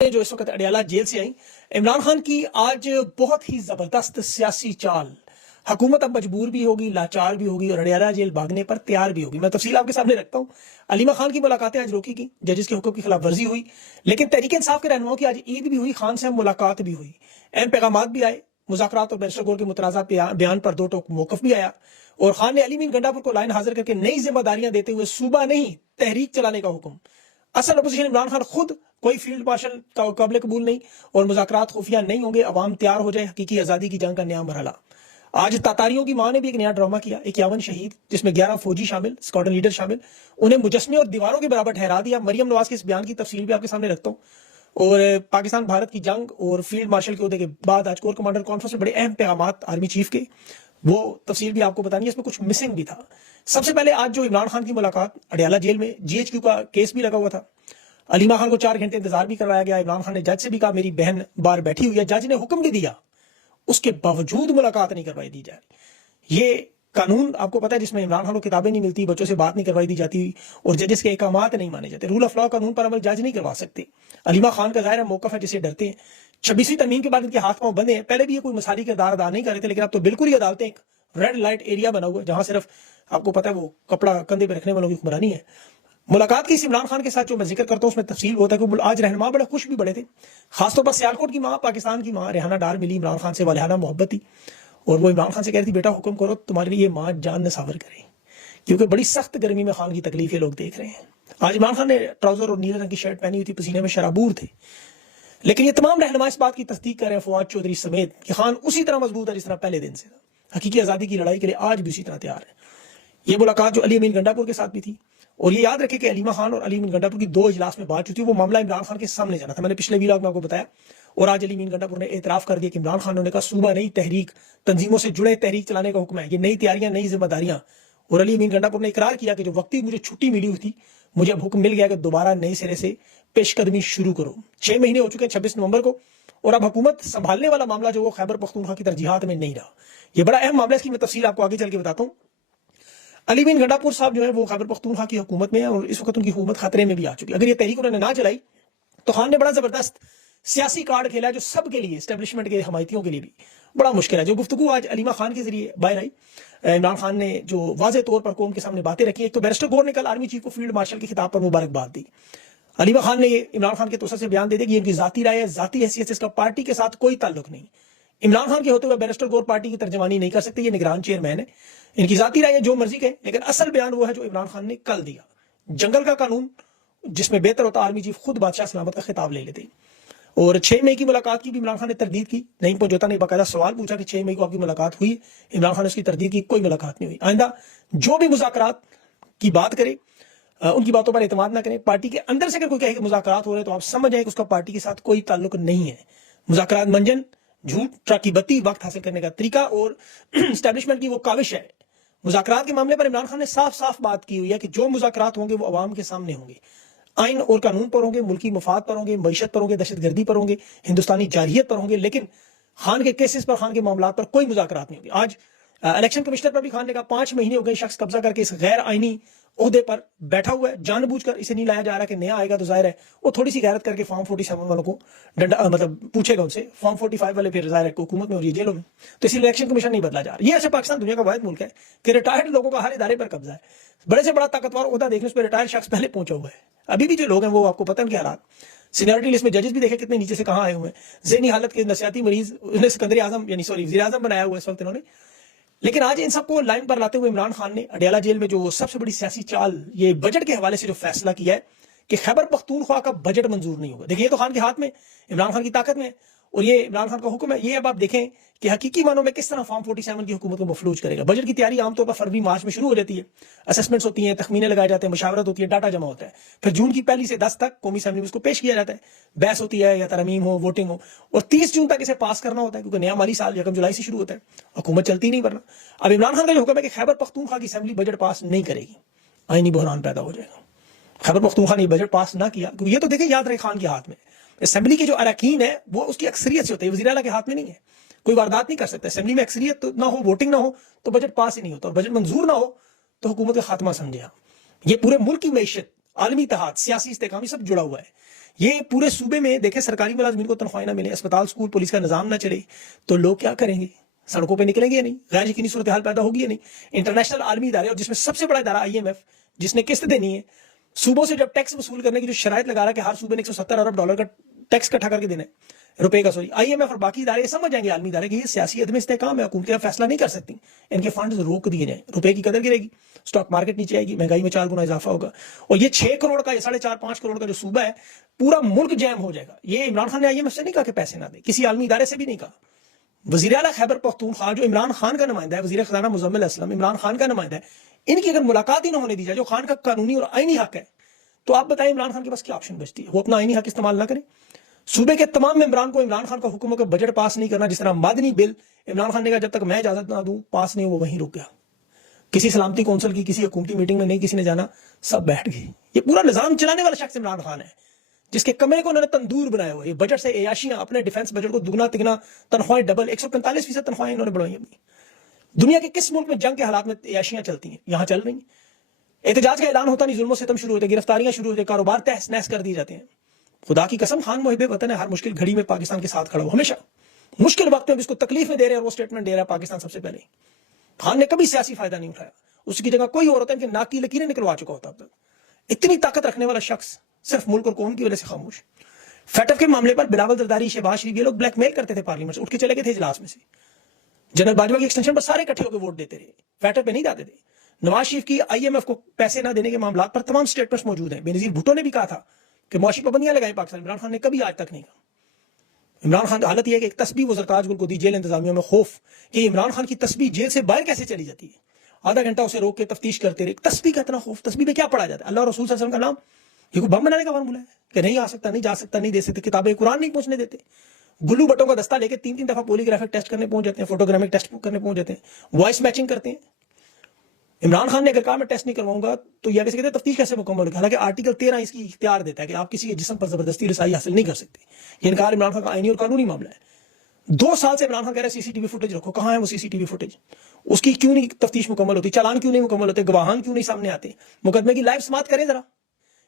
جو اس وقت اڈیالہ جیل سے آئیں، عمران خان کی آج بہت ہی زبردست سیاسی چال، حکومت اب مجبور بھی ہوگی، لاچار بھی ہوگی اور اڈیالہ جیل بھاگنے پر تیار بھی ہوگی۔ میں تفصیل آپ کے سامنے رکھتا ہوں۔ علیمہ خان کی ملاقاتیں آج روکی گئیں، ججز کے حکم کی خلاف ورزی ہوئی، لیکن تحریک انصاف کے رہنماؤں کی آج عید بھی ہوئی، خان سے ملاقات بھی ہوئی، اہم پیغامات بھی آئے، مذاکرات اور بیرسٹر گور کے متنازع بیان پر دو ٹوک موقف بھی آیا، اور خان نے علی مین گنڈا پور کو لائن حاضر کر کے نئی ذمہ داریاں دیتے ہوئے صوبہ نہیں تحریک چلانے کا حکم۔ اصل اپوزیشن عمران خان خود کوئی فیلڈ مارشل کا قابل قبول نہیں اور مذاکرات خفیہ نہیں ہوں گے، عوام تیار ہو جائے، حقیقی آزادی کی جنگ کا نیا مرحلہ۔ آج تاتاریوں کی ماں نے بھی ایک نیا ڈرامہ کیا، 51 شہید جس میں 11 فوجی شامل، اسکواڈن لیڈر شامل، انہیں مجسمے اور دیواروں کے برابر ٹھہرا دیا۔ مریم نواز کے اس بیان کی تفصیل بھی آپ کے سامنے رکھتا ہوں، اور پاکستان بھارت کی جنگ اور فیلڈ مارشل کے عہدے کے بعد آج کور کمانڈر کانفرنس میں بڑے اہم پیغامات آرمی چیف کے، وہ تفصیل بھی آپ کو بتانی ہے، اس میں کچھ مسنگ بھی تھا۔ سب سے پہلے آج جو عمران خان کی ملاقات اڈیالہ جیل میں GHQ کا کیس بھی لگا ہوا تھا، علیمہ خان کو 4 گھنٹے انتظار بھی کروایا گیا۔ عمران خان نے جج سے بھی کہا میری بہن باہر بیٹھی ہوئی ہے، جج نے حکم بھی دیا، اس کے باوجود ملاقات نہیں کروائی دی جائے۔ یہ قانون آپ کو پتا ہے جس میں عمران خان کو کتابیں نہیں ملتی، بچوں سے بات نہیں کروائی دی جاتی اور ججز کے احکامات نہیں مانے جاتے، رول آف لا قانون پر عمل جج نہیں کروا سکتے۔ علیمہ خان کا ظاہر ہے موقف ہے جسے ڈرتے ہیں، 26ویں ترمیم کے بعد ان کے ہاتھ پاؤں بندے ہیں۔ پہلے بھی یہ کوئی مثالی کردار ادا نہیں کر رہے تھے، لیکن اب تو بالکل ہی عدالتیں ایک ریڈ لائٹ ایریا بنا ہوا ہے جہاں صرف آپ کو پتا ہے وہ کپڑا کندھے پہ رکھنے والوں کی حکمرانی ہے۔ ملاقات کی اس عمران خان کے ساتھ جو میں ذکر کرتا ہوں اس میں تفصیل ہوتا ہے کہ آج رہنما بڑے خوش بھی بڑے تھے، خاص طور پر سیالکوٹ کی ماں، پاکستان کی ماں ریحانہ ڈار ملی عمران خان سے، والہانہ محبت تھی، اور وہ عمران خان سے کہہ رہی تھی بیٹا حکم کرو تمہارے لیے ماں جان نثار کرے، کیونکہ بڑی سخت گرمی میں خان کی تکلیف یہ لوگ دیکھ رہے ہیں۔ آج عمران خان نے ٹراؤزر اور نیلے رنگ کی شرٹ پہنی ہوئی تھی، پسینے میں شرابور تھے، لیکن یہ تمام رہنما اس بات کی تصدیق کر رہے ہیں فواد چودھری سمیت کہ خان اسی طرح مضبوط ہے جس طرح پہلے دن سے تھا، حقیقی آزادی کی لڑائی کے لیے آج بھی اسی طرح تیار ہے۔ یہ ملاقات جو علی مین گنڈا پور کے ساتھ بھی تھی، اور یہ یاد رکھے کہ علیمہ خان اور علی مین گنڈا پور کی 2 اجلاس میں بات چیت ہوئی، وہ معاملہ عمران خان کے سامنے جانا تھا، میں نے پچھلے ویلاگ میں آپ کو بتایا، اور آج علی مین گنڈا پور نے اعتراف کر دیا کہ عمران خان نے کہا صوبہ نئی تحریک، تنظیموں سے جڑے تحریک چلانے کا حکم ہے، یہ نئی تیاریاں نئی ذمہ داریاں۔ اور علی مین گنڈا پور نے اقرار کیا کہ جو وقتی مجھے چھٹی ملی ہوئی تھی، مجھے اب حکم مل گیا کہ دوبارہ نئے سرے سے پیش قدمی شروع کرو۔ 6 مہینے ہو چکے ہیں 26 نومبر کو، اور اب حکومت سنبھالنے والا معاملہ جو وہ خیبر پختونخوا کی ترجیحات میں نہیں رہا، یہ بڑا اہم معاملہ ہے، اس کی میں تفصیل آپ کو آگے چل کے بتاتا ہوں۔ علی مین گنڈا پور صاحب جو ہے وہ خیبر پختونخوا کی حکومت میں ہیں، اور اس وقت ان کی حکومت خطرے میں بھی آ چکی ہے۔ اگر یہ تحریک انہوں نے نہ چلائی تو خان نے بڑا زبردست سیاسی کارڈ کھیلا ہے جو سب کے لیے، اسٹیبلشمنٹ کے حمایتیوں کے لیے بھی بڑا مشکل ہے۔ جو گفتگو آج علیمہ خان کے ذریعے باہر آئی، عمران خان نے جو واضح طور پر قوم کے سامنے باتیں رکھی، ایک تو بیرسٹر گور نے کل آرمی چیف کو فیلڈ مارشل کے خطاب پر مبارکباد دی، علیمہ خان نے یہ عمران خان کے توسط سے بیان دے دیا کہ یہ ان کی ذاتی رائے ہے، ذاتی حیثیت سے اس کا پارٹی کے ساتھ کوئی تعلق نہیں۔ عمران خان کے ہوتے ہوئے بیرسٹر گور پارٹی کی ترجمانی نہیں کر سکتے، یہ نگران چیئرمین ہے، ان کی ذاتی رائے جو مرضی کہے، لیکن اصل بیان وہ ہے جو عمران خان نے کل دیا، جنگل کا قانون جس میں بہتر ہوتا آرمی چیف خود بادشاہ سلامت کا خطاب لے لیتے۔ اور 6 مئی کی ملاقات کی بھی عمران خان نے تردید کی، نہیں پہنچوتا نے باقاعدہ سوال پوچھا کہ 6 مئی کو آپ کی ملاقات ہوئی، عمران خان نے اس کی تردید کی، کوئی ملاقات نہیں ہوئی۔ آئندہ جو بھی مذاکرات کی بات کرے ان کی باتوں پر اعتماد نہ کریں، پارٹی کے اندر سے اگر کوئی کہے کہ مذاکرات ہو رہے ہیں تو آپ سمجھ جائیں کہ اس کا پارٹی کے ساتھ کوئی تعلق نہیں ہے۔ مذاکرات منجن، جھوٹ، ٹرک کی بتی، وقت حاصل کرنے کا طریقہ اور اسٹیبلشمنٹ کی وہ کاوش ہے۔ مذاکرات کے معاملے پر عمران خان نے صاف صاف بات کی ہوئی ہے کہ جو مذاکرات ہوں گے وہ عوام کے سامنے ہوں گے، آئین اور قانون پر ہوں گے، ملکی مفاد پر ہوں گے، معیشت پر ہوں گے، دہشت گردی پر ہوں گے، ہندوستانی جارحیت پر ہوں گے، لیکن خان کے کیسز پر، خان کے معاملات پر کوئی مذاکرات نہیں ہوں گے۔ آج الیکشن کمشنر پر بھی خان نے کہا 5 مہینے ہو گئے شخص قبضہ کر کے اس غیر آئینی عہدے پر بیٹھا ہوا ہے، جان بوجھ کر اسے نہیں لایا جا رہا کہ نیا آئے گا تو ظاہر ہے وہ تھوڑی سی غیرت کر کے فارم 47 والوں کو ڈنڈا مطلب پوچھے گا ان سے، فارم 45 والے پھر ظاہر ہے حکومت میں اور یہ جیلوں میں، تو اسی لیے الیکشن کمیشن نہیں بدلا جا رہا۔ یہ ایسے پاکستان دنیا کا واحد ملک ہے کہ ریٹائرڈ لوگوں کا ہر ادارے پر قبضہ ہے، بڑے سے بڑا طاقتور عہدہ دیکھنے اس پہ ریٹائر شخص پہلے پہنچا ہوا ہے۔ ابھی بھی جو لوگ ہیں وہ آپ کو پتہ ہے ان کے حالات، سینیورٹی لسٹ میں ججز بھی دیکھیں کتنے نیچے سے کہاں آئے ہوئے ہیں، ذہنی حالت کے نفسیاتی مریض انہیں سکندری اعظم یعنی وزیر اعظم بنایا ہوا ہے اس وقت انہوں نے۔ لیکن آج ان سب کو لائن پر لاتے ہوئے عمران خان نے اڈیالہ جیل میں جو سب سے بڑی سیاسی چال، یہ بجٹ کے حوالے سے جو فیصلہ کیا ہے کہ خیبر پختونخوا کا بجٹ منظور نہیں ہوگا۔ دیکھیں یہ تو خان کے ہاتھ میں، عمران خان کی طاقت میں، اور یہ عمران خان کا حکم ہے۔ یہ اب آپ دیکھیں کہ حقیقی معنوں میں کس طرح فارم 47 کی حکومت کو مفلوج کرے گا۔ بجٹ کی تیاری عام طور پر فروری مارچ میں شروع ہو جاتی ہے، اسسمنٹس ہوتی ہیں، تخمینے لگائے جاتے ہیں، مشاورت ہوتی ہے، ڈاٹا جمع ہوتا ہے، پھر جون کی 1 سے 10 تک قومی اسمبلی میں اس کو پیش کیا جاتا ہے، بحث ہوتی ہے یا ترمیم ہو، ووٹنگ ہو، اور 30 جون تک اسے پاس کرنا ہوتا ہے کیونکہ نیا مالی سال 1 جولائی سے شروع ہوتا ہے، حکومت چلتی نہیں ورنہ۔ اب عمران خان کا جو حکم ہے کہ خیبر پختونخوا کی اسمبلی بجٹ پاس نہیں کرے گی، آئینی بحران پیدا ہو جائے گا۔ خیبر پختونخوا نے بجٹ پاس نہ کیا، کیونکہ یہ تو دیکھیں یاد رہے خان کے ہاتھ میں اسمبلی کے جو اراکین ہے وہ اس کی اکثریت سے ہوتے ہیں، وزیر اعلیٰ کے ہاتھ میں نہیں ہے، کوئی واردات نہیں کر سکتا۔ اسمبلی میں اکثریت نہ ہو، ووٹنگ نہ ہو تو بجٹ پاس ہی نہیں ہوتا، اور بجٹ منظور نہ ہو تو حکومت کا خاتمہ سمجھے۔ یہ پورے ملک کی معیشت عالمی اتحاد, سیاسی استحکام, یہ سب جڑا ہوا ہے. یہ پورے صوبے میں دیکھیں سرکاری ملازمین کو تنخواہیں نہ ملے, اسپتال اسکول پولیس کا نظام نہ چلے, تو لوگ کیا کریں گے؟ سڑکوں پہ نکلیں گے یا نہیں؟ غیر یقینی صورتحال پیدا ہوگی یا نہیں؟ انٹرنیشنل عالمی ادارے, اور جس میں سب سے بڑا ادارہ IMF, جس نے قسط دینی ہے, صوبوں سے جب ٹیکس وصول کرنے کی جو شرائط لگا رہا ہے کہ ہر صوبے نے $170 ارب کا ٹیکس اکٹھا کر کے دینا ہے, روپے کا, سوری, IMF اور باقی ادارے سمجھ جائیں گے, عالمی ادارے, کہ یہ سیاسی عدم استحکام ہے, حکومتیں فیصلہ نہیں کر سکتی, ان کے فنڈز روک دیے جائیں, روپے کی قدر گرے گی, اسٹاک مارکیٹ نیچے آئے گی, مہنگائی میں 4 گنا اضافہ ہوگا, اور یہ 6 کروڑ کا, یہ 4.5-5 کروڑ کا جو صوبہ ہے, پورا ملک جیم ہو جائے گا. یہ عمران خان نے IMF سے نہیں کہا کہ پیسے نہ دے, کسی عالمی ادارے سے بھی نہیں کہا. وزیر اعلیٰ خیبر پختونخوا جو عمران خان کا نمائندہ ہے, وزیر خزانہ مزمل اسلم عمران خان کا نمائندہ ہے, ان کی اگر ملاقات ہی نہ ہونے دی جائے, جو خان کا قانونی اور آئینی حق ہے, تو آپ بتائیں عمران خان کے پاس کیا آپشن بچتی ہے؟ وہ اپنا آئینی حق استعمال نہ کریں. صوبے کے تمام ممبران کو عمران خان کا حکم ہو کہ بجٹ پاس نہیں کرنا, جس طرح مدنی بل عمران خان نے کہا جب تک میں اجازت نہ دوں پاس نہیں, وہ وہیں رک گیا. کسی سلامتی کونسل کی کسی حکومتی میٹنگ میں نہیں کسی نے جانا, سب بیٹھ گئے. یہ پورا نظام چلانے والا شخص عمران خان ہے, جس کے کمرے کو انہوں نے تندور بنایا ہوا ہے. بجٹ سے عیاشیاں, اپنے ڈیفنس بجٹ کو دگنا تگنا, تنخواہیں ڈبل, 145% تنخواہیں انہوں نے بڑھائی اپنی. دنیا کے کس ملک میں جنگ کے حالات میں عیاشیاں چلتی ہیں؟ یہاں چل رہی ہیں. احتجاج کا اعلان ہوتا نہیں, ظلم و ستم شروع ہوتے, گرفتاریاں شروع ہوتے, کاروبار تہس نہس کر دیے جاتے ہیں. خدا کی قسم, خان محب وطن ہے, ہر مشکل گھڑی میں پاکستان کے ساتھ کھڑا ہو, ہمیشہ مشکل وقت میں اس کو تکلیف میں دے رہے ہیں, اور وہ سٹیٹمنٹ دے رہا ہے پاکستان سب سے پہلے. خان نے کبھی سیاسی فائدہ نہیں اٹھایا, اس کی جگہ کوئی اور ہوتا ہے کہ ناک کی لکیریں نکلوا چکا ہوتا. اب تک اتنی طاقت رکھنے والا شخص صرف ملک اور قوم کی وجہ سے خاموش. فیٹف کے معاملے پر بلاول زرداری, شہباز شریف, یہ لوگ بلیک میل کرتے تھے پارلیمنٹ سے, اٹھ کے چلے گئے تھے اجلاس میں سے. جنرل باجوہ کی ایکسٹینشن پر سارے اکٹھے ہو کے ووٹ دیتے رہے, فیٹف پہ نہیں جاتے تھے. نواز شریف کی IMF کو پیسے نہ دینے کے معاملات پر تمام اسٹیٹمنٹس موجود ہیں. بینظیر بھٹو نے بھی کہا تھا کہ معاشی پابندیاں لگائیں پاکستان, عمران خان نے کبھی آج تک نہیں کہا. عمران خان کی حالت یہ ہے کہ ایک تسبیح وہ زرتاج گل کو دی جیل انتظامیہ میں, خوف کہ عمران خان کی تسبیح جیل سے باہر کیسے چلی جاتی ہے. آدھا گھنٹہ اسے روک کے تفتیش کرتے رہے. تسبیح کا اتنا خوف, تسبیح پہ کیا پڑھا جاتا ہے؟ اللہ اور رسول صلی اللہ علیہ وسلم کا نام, یہ کوئی بم بنانے کا فارمولا ہے کہ نہیں آ سکتا, نہیں جا سکتا, نہیں دے سکتے, کتابیں قرآن نہیں پہنچنے دیتے. گلو بٹوں کا دستہ لے کے 3 دفعہ پولیگرافک ٹیسٹ کرنے پہنچ جاتے ہیں, فوٹوگرامک ٹیسٹ کرنے پہنچ جاتے ہیں, وائس میچنگ کرتے ہیں. عمران خان نے اگر کہا میں ٹیسٹ نہیں کرواؤں گا تو یہ کیسے کہتے ہیں تفتیش کیسے مکمل ہوگی؟ حالانکہ آرٹیکل 13 اس کی اختیار دیتا ہے کہ آپ کسی کے جسم پر زبردستی رسائی حاصل نہیں کر سکتے. یہ انکار عمران خان کا آئینی اور قانونی معاملہ ہے. 2 سال سے عمران خان کہہ رہے ہیں CCTV فوٹیج رکھو. کہاں ہے وہ CCTV فوٹیج؟ اس کی کیوں نہیں تفتیش مکمل ہوتی؟ چالان کیوں نہیں مکمل ہوتے؟ گواہان کیوں نہیں سامنے آتے؟ مقدمے کی لائیو سماعت کریں ذرا.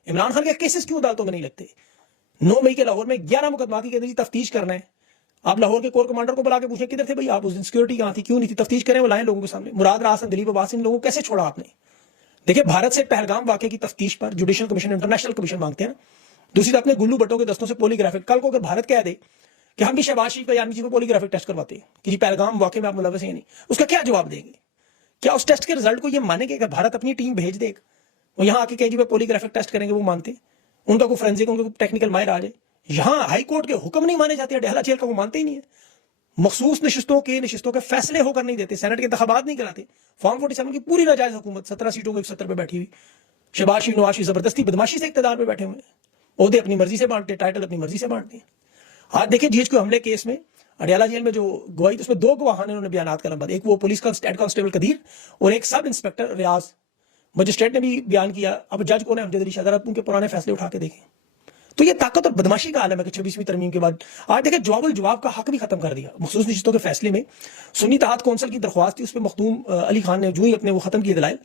عمران خان کے کیسز کیوں عدالتوں میں نہیں لگتے؟ 9 مئی کے لاہور میں 11 مقدمات کی کہتے تفتیش کرنا ہے. آپ لاہور کے کور کمانڈر کو بلا کے پوچھیں کدھر تھے بھائی آپ اس دن, سیکورٹی کہاں تھی, کیوں نہیں تھی؟ تفتیش کریں, وہ لائیں لوگوں کے سامنے. مراد راسن, دلیپ عباس, ان لوگوں کو کیسے چھوڑا آپ نے؟ دیکھیں, بھارت سے پہلگام واقعے کی تفتیش پر جوڈیشل کمیشن, انٹرنیشنل کمیشن مانگتے ہیں. دوسری طرف اپنے گلو بٹوں کے دستوں سے پولیگرافک, کل کو اگر بھارت کہہ دے کہ ہم بھی شہباز شریف کا یعنی جی کو پولیگرافک ٹیسٹ کرواتے ہیں کہ جی پہلگام واقعے میں آپ ملوث ہیں نہیں, اس کا کیا جواب دیں گے؟ کیا اس ٹیسٹ کے رزلٹ کو یہ مانیں گے؟ اگر بھارت اپنی ٹیم بھیج دے, وہ یہاں آ کے کہیں جی پولیگرافک ٹیسٹ کریں گے, وہ مانتے ہیں؟ ان کا کوئی فرینزک, ان کا کوئی ٹیکنیکل ماہر آ جائے. یہاں ہائی کورٹ کے حکم نہیں مانے جاتے, ڈہلا جیل کا وہ مانتے ہی نہیں ہے. مخصوص نشستوں کے فیصلے ہو کر نہیں دیتے, سینٹ کے انتخابات نہیں کراتے. فارم 47 کی پوری ناجائز حکومت, 17 سیٹوں کو 170 پہ بیٹھی ہوئی. شہباز شریف, نواز شریف زبردستی بدماشی سے اقتدار پہ بیٹھے ہوئے, عہدے اپنی مرضی سے بانٹتے, ٹائٹل اپنی مرضی سے بانٹتے ہیں. آج دیکھیں GHQ حملے کیس میں اڈیالہ جیل میں جو گواہی تھی اس میں 2 گواہان نے انہوں نے بیانات کا نمبر, ایک وہ پولیس کا ہیڈ کانسٹیبل قدیر اور ایک سب انسپیکٹر ریاض. مجسٹریٹ نے بھی بیان کیا. اب جج کون ہے؟ امجد علی شہزاد. ان کے پرانے فیصلے اٹھا کے دیکھیں. تو یہ طاقت اور بدماشی کا عالم ہے کہ 26ویں ترمیم کے بعد آج دیکھیں جواب الجواب کا حق بھی ختم کر دیا. مخصوص نشستوں کے فیصلے میں سنی اتحاد کونسل کی درخواست تھی, اس پہ مختوم علی خان نے جو ہی اپنے وہ ختم کیے دلائل,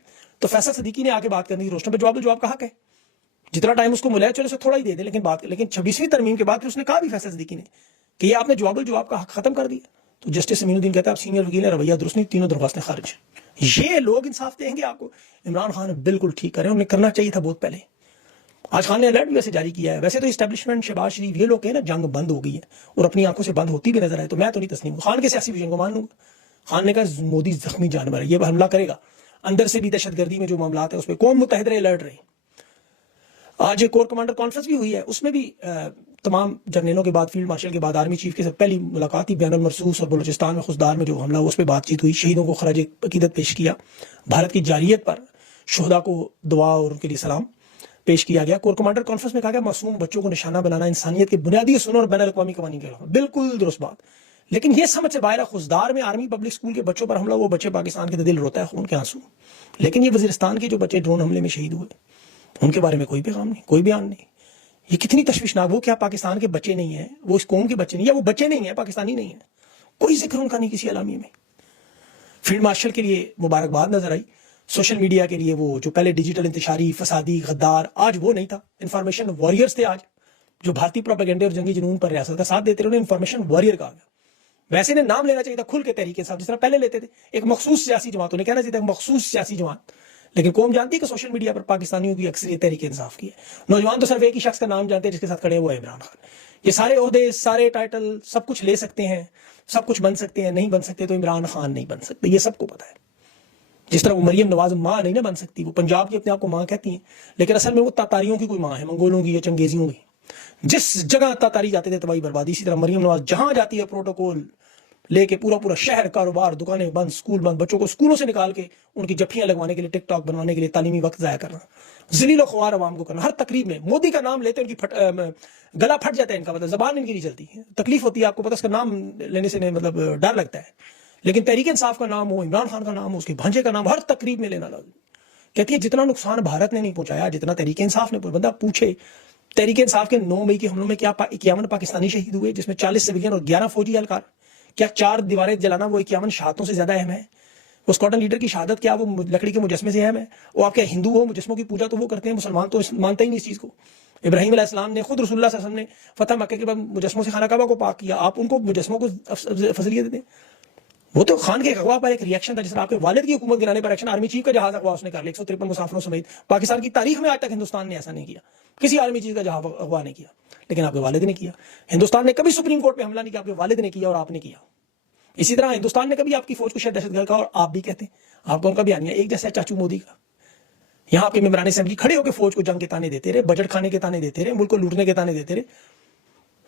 تو فیصل صدیقی نے آ کے بات کرنی تھی. روشن پہ جواب الجواب کا حق ہے, جتنا ٹائم اس کو ملا ہے چلو اسے تھوڑا ہی دے دیں, لیکن 26ویں ترمیم کے بعد پھر اس نے کہا بھی فیصل صدیقی نے کہ یہ آپ نے جواب الجواب کا حق ختم کر دیا. تو جسٹس امین الدین کہتا ہے آپ سینئر وکیل ہیں, رویہ درست نہیں, تینوں درخواستیں خارج. یہ لوگ انصاف دیں گے آپ کو؟ عمران خان بالکل ٹھیک کریں, انہیں کرنا چاہیے تھا بہت پہلے. آج خان نے الرٹ بھی ویسے جاری کیا ہے. ویسے تو اسٹیبلشمنٹ, شہباز شریف, یہ لوگ کہیں نا جنگ بند ہو گئی ہے اور اپنی آنکھوں سے بند ہوتی بھی نظر آئے, تو میں تو نہیں تسلیم خان کے سیاسی ویژن کو مان لوں گا. خان نے کہا مودی زخمی جانور ہے, یہ حملہ کرے گا. اندر سے بھی دہشت گردی میں جو معاملات ہیں اس پہ قوم متحد رہے, الرٹ رہے. آج ایک کور کمانڈر کانفرنس بھی ہوئی ہے, اس میں بھی تمام جرنیلوں کے بعد, فیلڈ مارشل کے بعد, آرمی چیف کے ساتھ پہلی ملاقات تھی. بین المرصوص اور بلوچستان میں خزدار میں جو حملہ ہوا اس پہ بات چیت ہوئی. شہیدوں کو خراج عقیدت پیش کیا. بھارت کی جارحیت پر شہداء کو دعا اور ان کے لیے سلام پیش کیا گیا. کور کمانڈر کانفرنس میں کہا گیا معصوم بچوں کو نشانہ بنانا انسانیت کے بنیادی اصولوں اور بین الاقوامی قوانین کے خلاف. بالکل درست بات. لیکن یہ سمجھ سے باہر ہے, خزدار میں آرمی پبلک اسکول کے بچوں پر حملہ, وہ بچے پاکستان کے دل روتا ہے, خون کے آنسو. لیکن یہ وزیرستان کے جو بچے ڈرون حملے میں شہید ہوئے, ان کے بارے میں کوئی پیغام نہیں, کوئی بیان نہیں. یہ کتنی تشویشناک. وہ کیا پاکستان کے بچے نہیں ہیں, وہ اس قوم کے بچے نہیں, یا وہ بچے نہیں ہیں, پاکستانی نہیں ہیں, کوئی ذکر ان کا نہیں کسی اعلامیے میں. فیلڈ مارشل کے لیے مبارکباد نظر آئی. سوشل میڈیا کے لیے وہ جو پہلے ڈیجیٹل انتشاری فسادی غدار، آج وہ نہیں تھا، انفارمیشن وارئرز تھے آج، جو بھارتی پروپیگنڈے اور جنگی جنون پر ریاست کا ساتھ دیتے رہے، انہیں انفارمیشن وارئر کہا گیا۔ ویسے انہیں نام لینا چاہیے تھا کھل کے تحریک انصاف، جس طرح پہلے لیتے تھے، ایک مخصوص سیاسی جماعت، انہیں کہنا چاہیے تھا مخصوص سیاسی جماعت، لیکن قوم جانتی ہے کہ سوشل میڈیا پر پاکستانیوں کی اکثریت تحریک انصاف کی ہے۔ نوجوان تو صرف ایک ہی شخص کا نام جانتے ہیں جس کے ساتھ کھڑے وہ ہے عمران خان۔ یہ سارے عہدے، سارے ٹائٹل، سب کچھ لے سکتے ہیں، سب کچھ بن سکتے ہیں، نہیں بن سکتے تو عمران خان نہیں بن سکتے، یہ سب کو پتا ہے۔ جس طرح وہ مریم نواز ماں نہیں نہ بن سکتی، وہ پنجاب کی اپنے آپ کو ماں کہتی ہیں، لیکن اصل میں وہ تاتاریوں کی کوئی ماں ہے، منگولوں کی یا چنگیزیوں کی۔ جس جگہ تاتاری جاتے تھے تباہی بربادی، اسی طرح مریم نواز جہاں جاتی ہے پروٹوکول لے کے، پورا شہر، کاروبار، دکانیں بند، سکول بند، بچوں کو سکولوں سے نکال کے ان کی جپھیاں لگوانے کے لیے، ٹک ٹاک بنوانے کے لیے تعلیمی وقت ضائع کرنا، ذلیل و خوار عوام کو کرنا، ہر تقریب میں مودی کا نام لیتے ان کی گلا پھٹ جاتا ہے، ان کا مطلب زبان ان کی نہیں چلتی، تکلیف ہوتی ہے، آپ کو پتہ، اس کا نام لینے سے مطلب ڈر لگتا ہے، لیکن تحریک انصاف کا نام ہو، عمران خان کا نام ہو، اس کے بھانجے کا نام ہر تقریب میں لینا لازم۔ کہتی ہے جتنا نقصان بھارت نے نہیں پہنچایا جتنا تحریک انصاف نے پہنچایا۔ بندہ پوچھے تحریک انصاف کے 9 مئی کے حملوں میں کیا 51 پاکستانی شہید ہوئے، جس میں 40 سویلین اور 11 فوجی اہلکار؟ کیا 4 دیواریں جلانا وہ 51 شہادتوں سے زیادہ اہم ہے؟ وہ اسکواڈرن لیڈر کی شہادت کیا وہ لکڑی کے مجسمے سے اہم ہے؟ وہ آپ کے ہندو ہو، مجسموں کی پوجا تو وہ کرتے ہیں، مسلمان تو مانتے ہی نہیں اس چیز کو۔ ابراہیم علیہ السلام نے خود رسول اللہ صلی اللہ علیہ وسلم نے فتح مکہ کے بعد مجسموں سے خانہ کعبہ کو پاک کیا، آپ ان کو مجسموں کو فضیلت دیتے ہیں؟ وہ تو خان کے اغوا پر ایک ریئیکشن تھا، جس طرح آپ کے والد کی حکومت گرانے پر ایکشن، آرمی چیف کا جہاز اغوا اس نے کر لیا 153 مسافروں سمیت۔ پاکستان کی تاریخ میں آج تک ہندوستان نے ایسا نہیں کیا، کسی آرمی چیف کا جہاز اغوا نہیں کیا، لیکن آپ کے والد نے کیا۔ ہندوستان نے کبھی سپریم کورٹ پہ حملہ نہیں کیا، آپ کے والد نے کیا اور آپ نے کیا۔ اسی طرح ہندوستان نے کبھی آپ کی فوج کو شاید دہشت گرد کہا، اور آپ بھی کہتے ہیں، آپ کو ان کا بیانیہ ایک جیسا ہے چاچو مودی کا۔ یہاں آپ کے ممبران اسمبلی کھڑے ہو کے فوج کو جنگ کے تانے دیتے رہے، بجٹ کھانے کے تانے دیتے رہے، ملک کو لوٹنے کے تانے دیتے رہے۔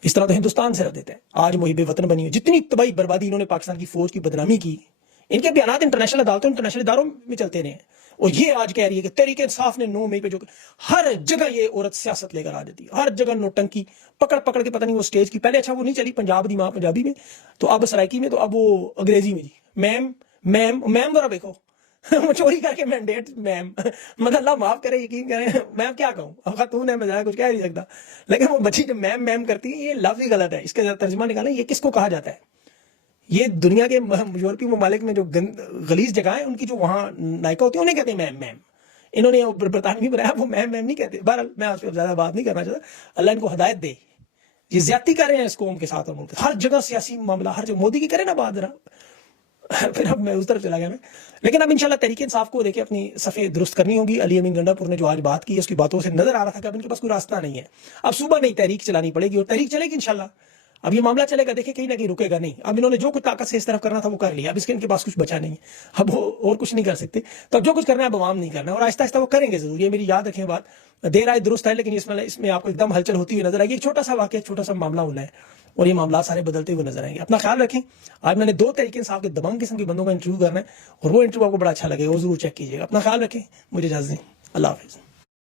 اس طرح تو ہندوستان سے رہ دیتے ہیں۔ آج محب وطن بنی ہے، جتنی تباہی بربادی انہوں نے پاکستان کی فوج کی بدنامی کی، ان کے بیانات انٹرنیشنل عدالتوں، انٹرنیشنل اداروں میں چلتے رہے ہیں، اور یہ آج کہہ رہی ہے کہ تحریک انصاف نے 9 مئی پہ جو ہر جگہ یہ عورت سیاست لے کر آ جاتی ہے، ہر جگہ نوٹنکی پکڑ پکڑ کے، پتہ نہیں وہ سٹیج کی پہلے، اچھا وہ نہیں چلی پنجاب دی ماں پنجابی میں، تو اب سرائکی میں، تو اب وہ انگریزی میں، جی میم میم میم ذرا دیکھو وہ چوری کر کے مینڈیٹ میم، مطلب اللہ معاف کرے، یقین کریں، میں کیا کہوں، خاتون ہے، میں کچھ کہہ نہیں سکتا، لیکن وہ بچی جو میم میم کرتی ہے، یہ لفظ ہی غلط ہے، اس کا ترجمہ نکالیں، یہ کس کو کہا جاتا ہے؟ یہ دنیا کے یورپی ممالک میں جو غلیظ جگہ ہیں، ان کی جو وہاں نائکا ہوتی ہیں انہیں کہتے ہیں میم میم۔ انہوں نے برطانوی بنایا، وہ میم میم نہیں کہتے۔ بہرحال میں اس پہ زیادہ بات نہیں کرنا چاہتا، اللہ ان کو ہدایت دے۔ یہ زیادتی کر رہے ہیں اس قوم کے ساتھ، اور ہر جگہ سیاسی معاملہ، ہر جگہ مودی کی کرے نا بات ذرا، پھر اب میں اس طرف چلا گیا میں، لیکن اب انشاءاللہ تحریک انصاف کو دیکھیں اپنی صفحے درست کرنی ہوگی۔ علی امین گنڈا پور نے جو آج بات کی، اس کی باتوں سے نظر آ رہا تھا کہ اب ان کے پاس کوئی راستہ نہیں ہے، اب صوبہ نہیں تحریک چلانی پڑے گی، اور تحریک چلے گی انشاءاللہ۔ اب یہ معاملہ چلے گا، دیکھیں کہیں نہ کہیں رکے گا نہیں۔ اب انہوں نے جو کچھ طاقت سے اس طرف کرنا تھا وہ کر لیا، اب اس کے ان کے پاس کچھ بچا نہیں ہے، اب وہ اور کچھ نہیں کر سکتے، تو اب جو کچھ کرنا ہے اب عوام نہیں کرنا ہے، اور آہستہ آہستہ وہ کریں گے ضرور۔ یہ میری یاد رکھیں بات، دیر آئے درست ہے، لیکن اس میں آپ کو ایک دم ہلچل ہوتی ہوئی نظر آئے گی۔ ایک چھوٹا سا واقعہ، ایک چھوٹا سا معاملہ ہونا ہے، اور یہ معاملات سارے بدلتے ہوئے نظر آئیں گے۔ اپنا خیال رکھیں۔ آج میں نے 2 تحریک انصاف کے دبنگ قسم کے بندوں کا انٹرویو کرنا ہے، اور وہ انٹرویو آپ کو بڑا اچھا لگے، وہ ضرور چیک کیجیے گا۔ اپنا خیال رکھیں، مجھے اجازت دیں، اللہ حافظ۔